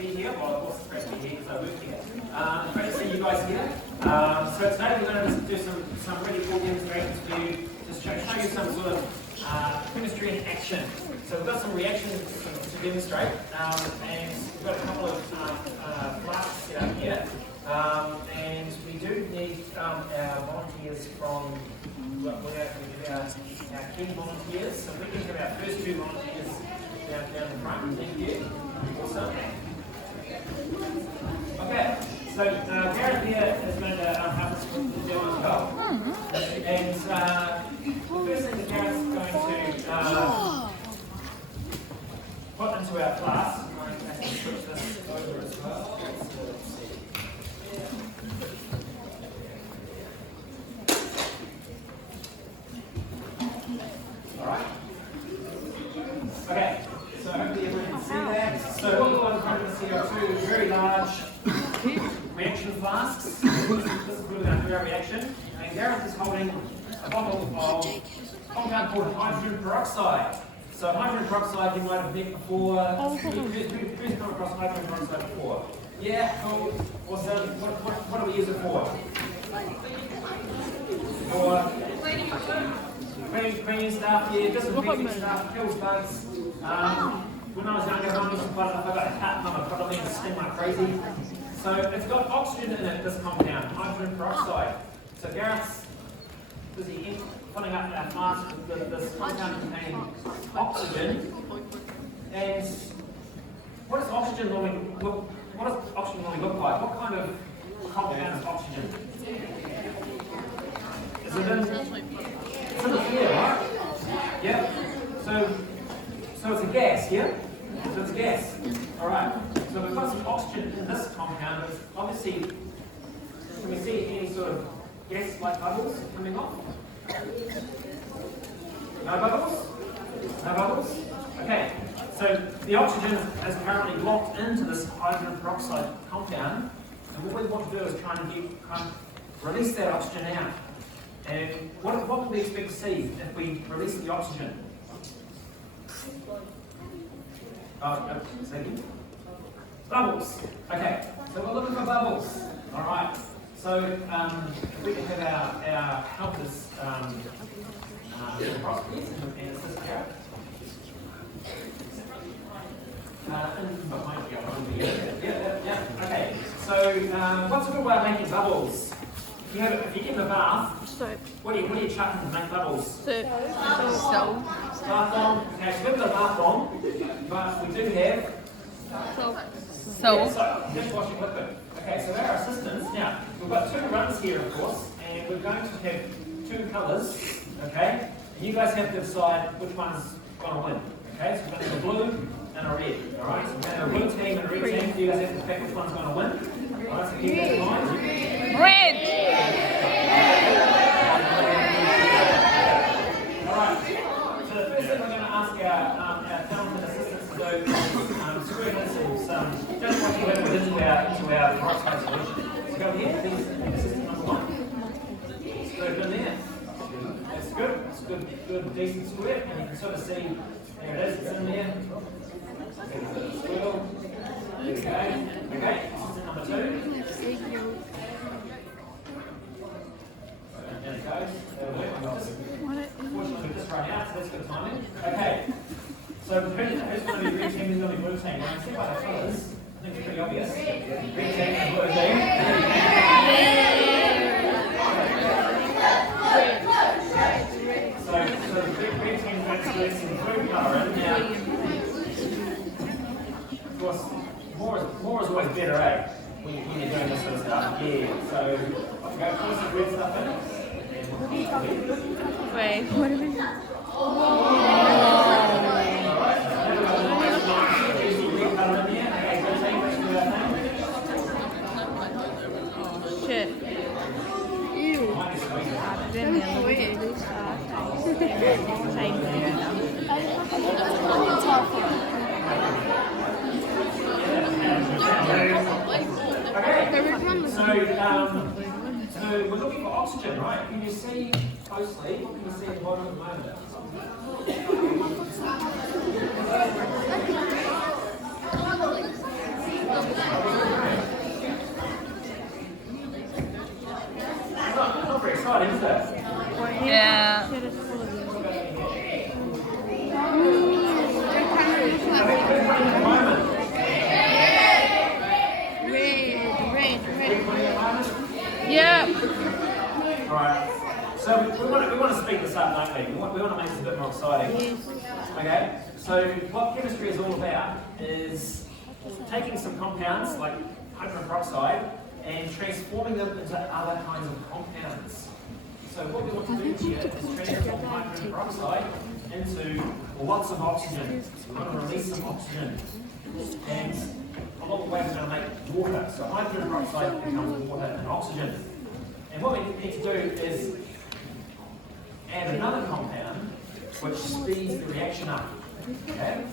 Here, well, of course it's great to be here because I work here. Great to see you guys here. So today we're going to do some really cool demonstrations for you, just show you some sort of chemistry in action. So we've got some reactions to demonstrate, and we've got a couple of flasks set up here. And we do need our volunteers from our key volunteers. So we can have our first two volunteers down the front. Thank you. Awesome. Okay, so Gareth here is going to help us with the demo as well. And the first thing that Gareth's going to put into our class, I can switch this over as well. Alright. Okay, so hopefully everyone can see that. So what we've got in front of us here are two very large reaction flasks. This is where we're going to do our reaction. And Gareth is holding a bottle of compound called hydrogen peroxide. So hydrogen peroxide you might have met before. Who's come across hydrogen peroxide before? Yeah, cool. Awesome. What do we use it for? Cleaning stuff, yeah, disinfecting stuff, kills bugs. When I was younger, I used to quite enough. I got a cut and I probably to sting like crazy. So it's got oxygen in it, this compound, hydrogen peroxide. So Gareth's busy filling up our flask with this compound containing oxygen. And what does oxygen normally look like? What kind of compound is oxygen? Is it in the air, right? Yeah. So it's a gas, yeah? So it's a gas. Alright. So we've got some oxygen in this compound. It's obviously, can we see any sort of gas-like bubbles coming off? No bubbles? No bubbles? Okay. So the oxygen is currently locked into this hydrogen peroxide compound. And what we want to do is try and release that oxygen out. And what can we expect to see if we release the oxygen? Bubbles. Okay, so we're looking for bubbles. All right. So if we can have our helpers and assist here. Yeah. Okay. So what's a good way of making bubbles? If you get in a bath, soap. What are you chucking to make bubbles? Soap. Bath bomb. Okay, so we've got a bath bomb, but we do have soap. Yeah, dishwashing liquid. Okay, so our assistants. Now we've got two runs here, of course, and we're going to have two colours. Okay, and you guys have to decide which one's going to win. Okay, so we're going to have a blue and a red. All right, so we're going to have a blue team and a red team. So you guys have to pick which one's going to win. All right, so keep that in mind. Red. Alright, so the first thing we're going to ask our talented assistants to do is squirt in some dishwashing liquid into our peroxide solution. So go here, please, assistant number one. Squirt it in there. That's good. It's good, decent squirt, and you can sort of see, there it is, it's in there. Squirtle. Okay, assistant number two. There it goes. Fortunately, we just run out, so that's good timing. Okay. So who's going to be red team, who's going to be blue team? Well, I see by the colours, I think it's pretty obvious. Red team and blue team. So the red team is actually some blue colour in. Now, of course, more is always better, eh? When you're doing this sort of stuff. Yeah. So I'll go first with red stuff in. Wait, what are we doing? Shit. Ew. So we're looking for oxygen, right? Can you see closely? What can you see at the bottom of the moment? Not very exciting, is it? Yeah. Yep. Right. So we want to speed this up, don't we? We want to make this a bit more exciting. Yes. Okay. So what chemistry is all about is taking some compounds like hydrogen peroxide and transforming them into other kinds of compounds. So what we want to do here is transform hydrogen peroxide into lots of oxygen. We want to release some oxygen. And along the way we're going to make water. So hydrogen peroxide becomes water and oxygen. And what we need to do is add another compound which speeds the reaction up. Okay?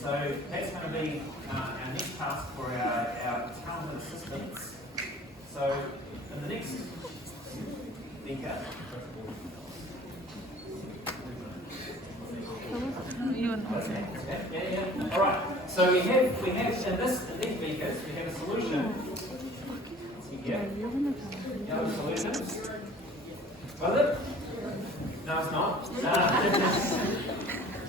So that's going to be our next task for our talented assistants. So in the next beaker, yeah. All right. So we have in these beakers we have a solution. Yellow solution. Was it? No, it's not.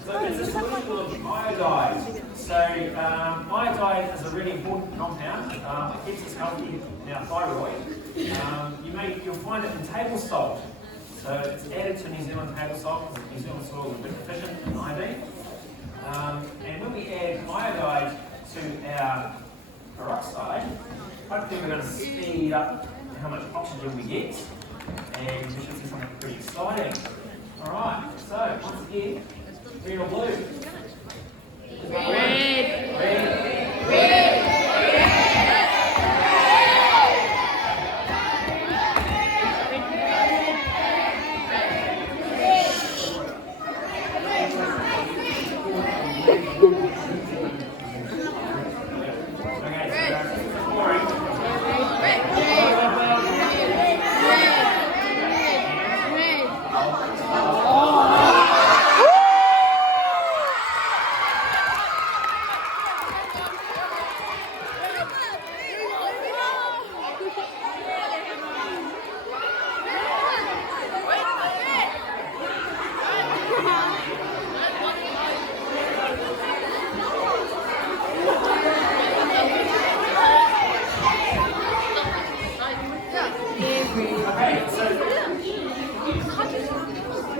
So it's a solution of iodide. So iodide is a really important compound. It keeps us healthy in our thyroid. You'll find it in table salt. So it's added to New Zealand table salt because New Zealand soil is a bit deficient in iodine. And when we add iodide to our peroxide, hopefully we're going to speed up how much oxygen we get, and we should see something pretty exciting. Alright, so once again, red or blue? Red.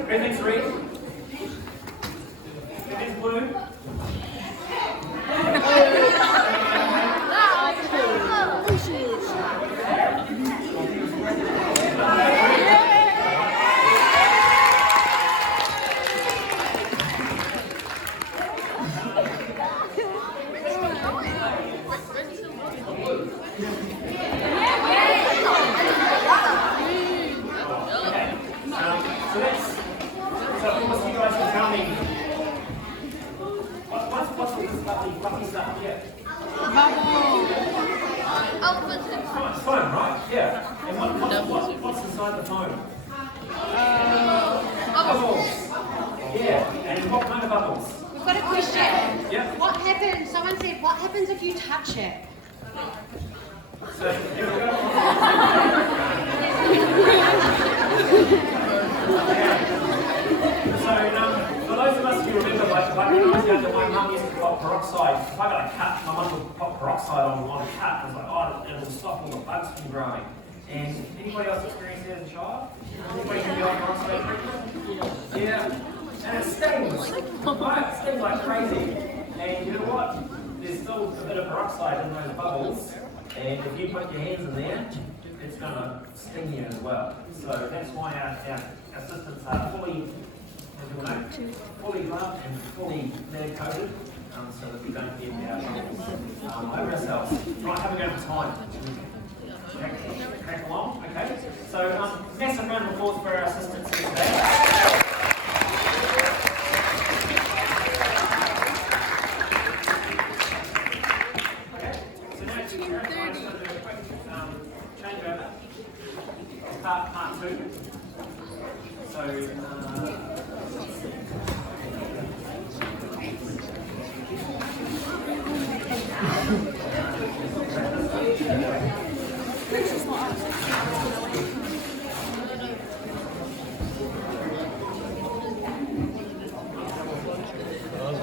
Everything's red. Everything's blue. So of course you guys can tell me what's all this fluffy stuff here? It's foam, right? Yeah. And what's inside the foam? Bubbles. Yeah. And what kind of bubbles? We've got a question. Yep. What happens? Someone said, what happens if you touch it? So here we go. So for those of us who remember, like when I was younger, my mum used to pop peroxide. If I got a cut, my mum would pop peroxide on a cut. It was like, oh, it'll stop all the bugs from growing. And anybody else experience that as a child? Anybody can be on peroxide treatment? Yeah. And it stings. Right? It stings like crazy. And you know what? There's still a bit of peroxide in those bubbles. And if you put your hands in there, it's going to sting you as well. So that's why our assistants are fully gloved and fully lead coated, so that we don't get our bubbles over ourselves. Right, have a go for time. Crack along, okay? So massive round of applause for our assistants here today. Part two. So,